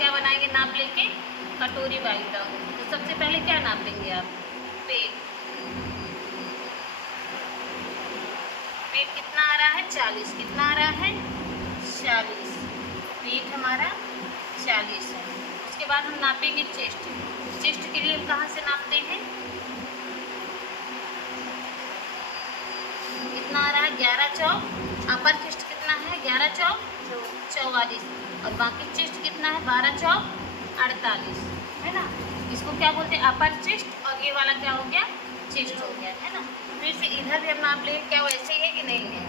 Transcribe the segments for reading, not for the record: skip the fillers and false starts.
क्या बनाएंगे नाप लेके? कटोरी बाई का। तो सबसे पहले क्या नापेंगे आप? पेट। पेट कितना आ रहा है? 40। कितना आ रहा है? 40। पेट हमारा 40 है। उसके बाद हम नापेंगे चेस्ट। चेस्ट के लिए हम कहाँ से नापते हैं? कितना आ रहा है? 11 चौक। अपर चेस्ट कितना है? 11 चौक 44। और बाकी चेस्ट कितना है? 12 चौक 48, है ना। इसको क्या बोलते हैं? अपर चेस्ट। और ये वाला क्या हो गया? चेस्ट हो गया, है ना। फिर से इधर भी हम नाप लेंगे। क्या वैसे ही है कि नहीं है?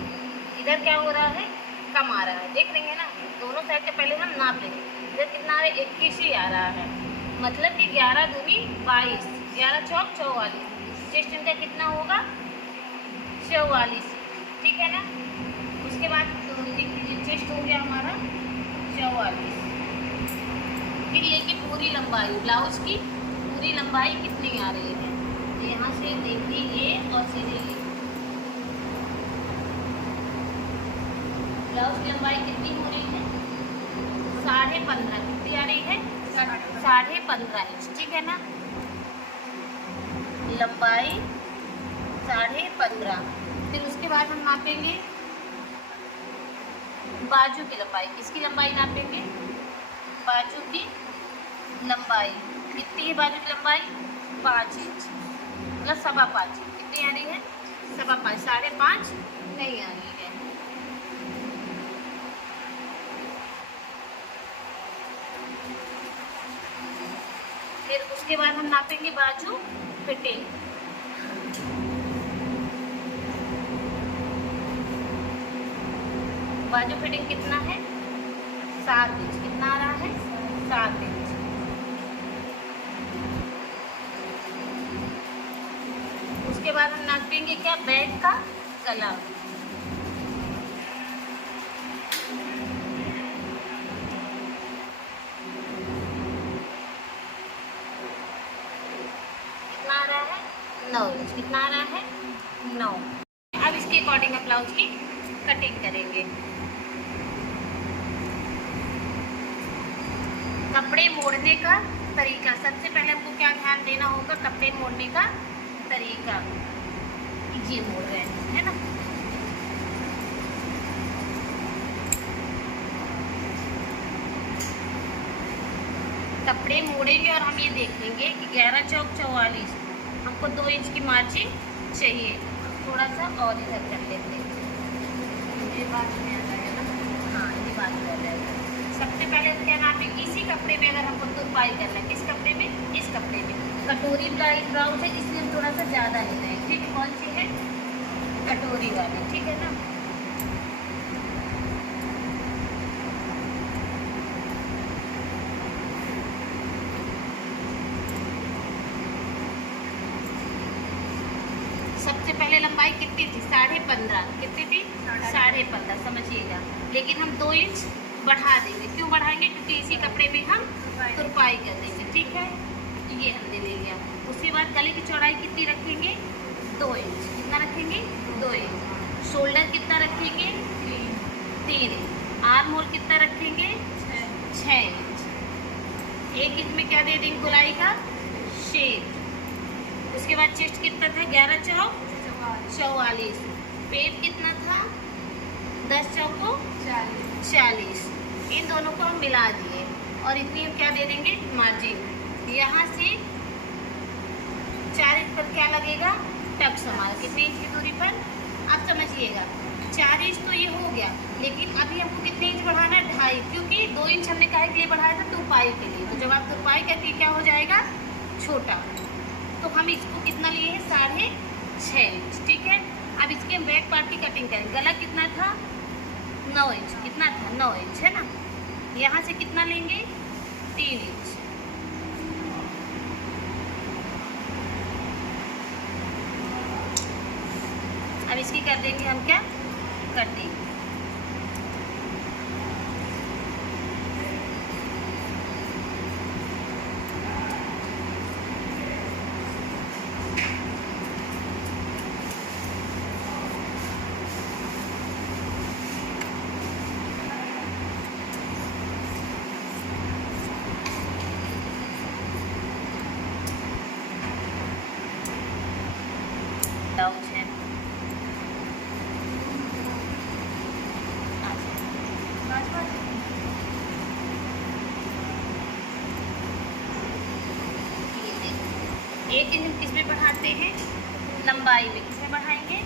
इधर क्या हो रहा है? कम आ रहा है, देख लेंगे ना। दोनों साइड के पहले हम नाप लेंगे। इधर कितना आ रहा है? 21 ही आ रहा है, मतलब कि 11 दूनी 22, 11 चौक 44। चेस्ट इनका कितना होगा? 44, ठीक है ना। उसके बाद चेस्ट हो गया हमारा 44। फिर लेके पूरी लंबाई, ब्लाउज की पूरी लंबाई कितनी आ रही है? तो यहाँ से देखिए ये और सीधे ये। ब्लाउज की लंबाई कितनी हो रही है? 15.5। कितनी आ रही है? 15.5 इंच, ठीक है ना। लंबाई 15.5। फिर उसके बाद हम नापेंगे बाजू की लंबाई। किसकी लंबाई नापेंगे? बाजू की लंबाई कितनी है? बाजू की लंबाई 5 इंच, मतलब 5.25 इंच। कितनी आ रही है? 5.25। 5.5 नहीं आ रही है। फिर उसके बाद हम नापेंगे बाजू फिटिंग। बाजू फिटिंग कितना है? 7 इंच। कितना आ रहा है? 7 इंच। उसके बाद हम नापेंगे क्या? बैक का गला। कितना आ रहा है? 9 इंच। कितना आ रहा है? 9। अब इसके अकॉर्डिंग हम ब्लाउज की कटिंग करेंगे। कपड़े मोड़ने का तरीका। सबसे पहले हमको क्या ध्यान देना होगा? कपड़े मोड़ने का तरीका। ये मोड़ रहे हैं, है ना। कपड़े मोड़ेंगे और हम ये देखेंगे कि 11 चौक 44, हमको 2 इंच की मार्जिन चाहिए। थोड़ा सा और इधर कर लेते हैं, ये बात में आ जाएगा ना। हाँ, ये बात में आ जाएगा। सबसे पहले क्या नापेंगे? इसी कपड़े में अगर हमको तुरपाई करना है, किस कपड़े में? इस कपड़े में। कटोरी ब्लाउज है इसलिए हम थोड़ा सा ज़्यादा ले रहे हैं, ठीक है। कौन सी है? कटोरी वाली, ठीक है ना। सबसे पहले लंबाई कितनी थी? 15.5। कितनी थी? 15.5, समझिएगा। लेकिन हम 2 इंच बढ़ा देंगे। क्यों बढ़ाएंगे? क्योंकि इसी कपड़े में हम तुरपाई कर देंगे, ठीक है। ये हमने ले लिया। उसके बाद गले की चौड़ाई कितनी रखेंगे? 2 इंच। कितना रखेंगे? 2 इंच। शोल्डर कितना रखेंगे? 3 इंच। आर्म होल कितना रखेंगे? 6 इंच। 1 इंच में क्या दे देंगे? गोलाई का शेप। उसके बाद चेस्ट कितना था? 11 चौक 44। पेट कितना था? 10 चौक को 40। इन दोनों को हम मिला दिए और इतनी हम क्या दे देंगे? मार्जिन। यहाँ से 4 इंच पर क्या लगेगा? टक्स हमारा। कितने इंच की दूरी पर? आप समझिएगा। 4 इंच तो ये हो गया, लेकिन अभी हमको कितने इंच बढ़ाना है? 2.5, क्योंकि 2 इंच हमने काहे के लिए बढ़ाया था? तुरपाई के लिए। तो जब आप तुरपाई करके क्या हो जाएगा? छोटा। तो हम इसको कितना लिए हैं? 6.5 इंच, ठीक है। अब इसके बैक पार्ट की कटिंग करें। गला कितना था? 9 इंच। कितना था? 9 इंच, है ना। यहाँ से कितना लेंगे? 3 इंच। अब इसकी कर देंगे हम क्या? कटिंग। 1 इंच हम किस में बढ़ाते हैं? लंबाई में। किसमें बढ़ाएंगे?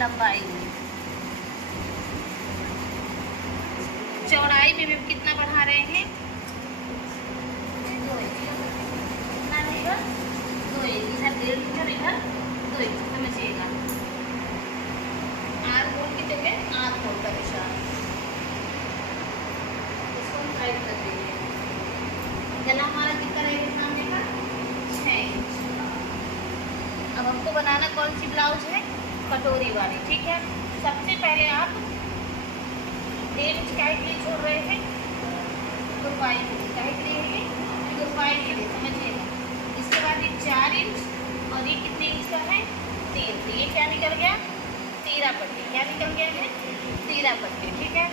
लंबाई में। चौड़ाई में हम कितना बढ़ा रहे हैं? 2 इंच। कितना रहेगा? 2 इंच। इधर 1.5 इंच और इधर 2 इंच। समझिएगा, आर होल की जगह आर होल का निशान। इसको हम साइड कर देंगे। गला हमारा कितना रहेगा सामने का? 6 इंच। अब हमको बनाना कौन सी ब्लाउज है? कटोरी वाली। ठीक है, सबसे पहले आप 1.5 इंच काहे के लिए छोड़ रहे हैं? तुरपाई के लिए। काहे के लिए है? तुरपाई के लिए। समझिएगा। इसके बाद ये 4 इंच और ये कितने इंच का है? 3। तो ये क्या निकल गया? तीरा पट्टी। क्या निकल गया है? तीरा पट्टी। ठीक है,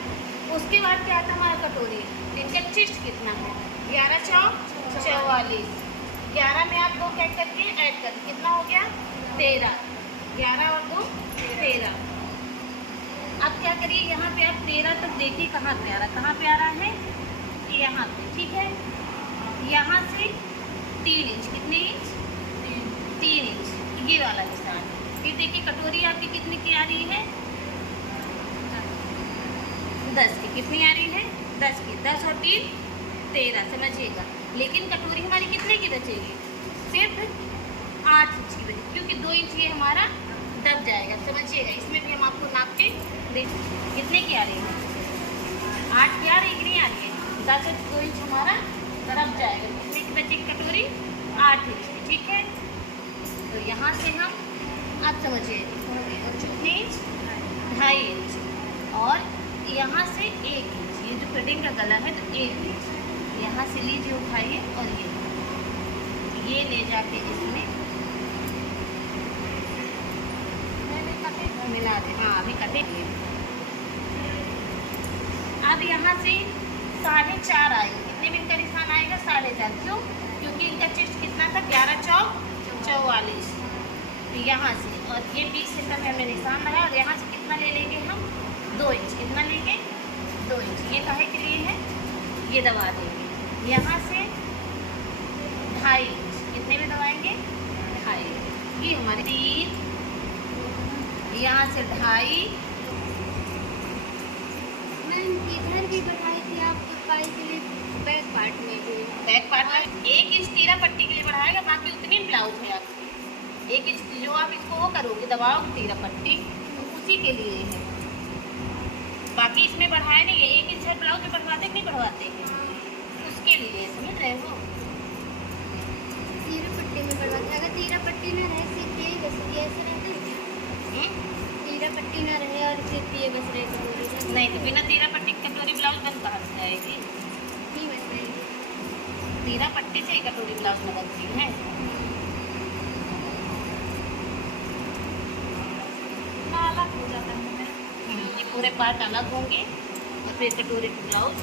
उसके बाद क्या था हमारा? कटोरी। इनका चेस्ट कितना है? 11 चौक 44। 11 में आप 2 क्या करके ऐड कर, कितना हो गया? 13। 11 और 2 13। अब क्या करिए, यहाँ पे आप 13 तक देखिए कहाँ पे आ रहा है। कहाँ पे आ रहा है? यहाँ पे। ठीक है, यहाँ से 3 इंच। कितने इंच? 3 इंच। ये वाला निशान। फिर देखिए कटोरी आपकी कितने की आ रही है? 10 की। कितनी आ रही है? 10 की। 10 और 3 13। समझिएगा, लेकिन कटोरी हमारी कितने की बचेगी? सिर्फ 8 इंच की बचेगी, क्योंकि 2 इंच ये हमारा दब जाएगा। समझिएगा, इसमें भी हम आपको नाप के देख। कितने की आ रही है? 8 की आ रही है कि नहीं आ रही है? 10 और 2 इंच हमारा दब जाएगा। कितने की बचेगी कटोरी? 8 इंच की। ठीक है, तो यहाँ से हम आप समझिए कितने इंच? 2.5 इंच। और यहाँ से 1 इंच। ये जो कटिंग का गला है तो 1 इंच यहाँ से लीजिए, उठाइए और ये ले जाके इसमें मिला दे। हाँ, अभी कटेंगे। अब यहाँ से 4.5 आएगा। कितने मिनट का निशान आएगा? 4.5। क्यों? क्योंकि इनका चेस्ट कितना था? 11 चौक 44। तो यहाँ से और ये 20 सेंटर में हमने निशान लगाया और यहाँ से कितना ले लेंगे हम? 2 इंच। कितना लेंगे? 2 इंच। ये काहे के लिए है? ये दबा देंगे। यहाँ से 2.5 इंच। कितने में दबाएंगे? 2.5। ये हमारी 3। यहाँ से 2.5। मैम इधर भी बढ़ाई थी आप तुरपाई के लिए, बैक पार्ट में भी। बैक पार्ट में 1 इंच तीरा पट्टी के लिए बढ़ाएगा। बाकी उतनी ब्लाउज है आपकी। 1 इंच जो आप इसको वो करोगे, दबाओगे तीरा पट्टी, तो उसी के लिए है। बाकी इसमें बढ़ाया नहीं है। 1 इंच ब्लाउज में बढ़वाते नहीं बढ़वाते हैं, उसके लिए। समझ रहे हो? तीरा पट्टी में बढ़वाते। अगर तीरा पट्टी ना रहे सिर्फ ये बस ये ऐसे रहते हैं। तीरा पट्टी ना रहे और सिर्फ ये बस रहे कटोरी नहीं, तो बिना तीरा पट्टी की कटोरी ब्लाउज बन कहाँ से जाएगी? नहीं बस रहेगी। तीरा पट्टी से ही कटोरी ब्लाउज में बनती है। अलग हो जाता है। ये पूरे पार्ट अलग होंगे और फिर कटोरी ब्लाउज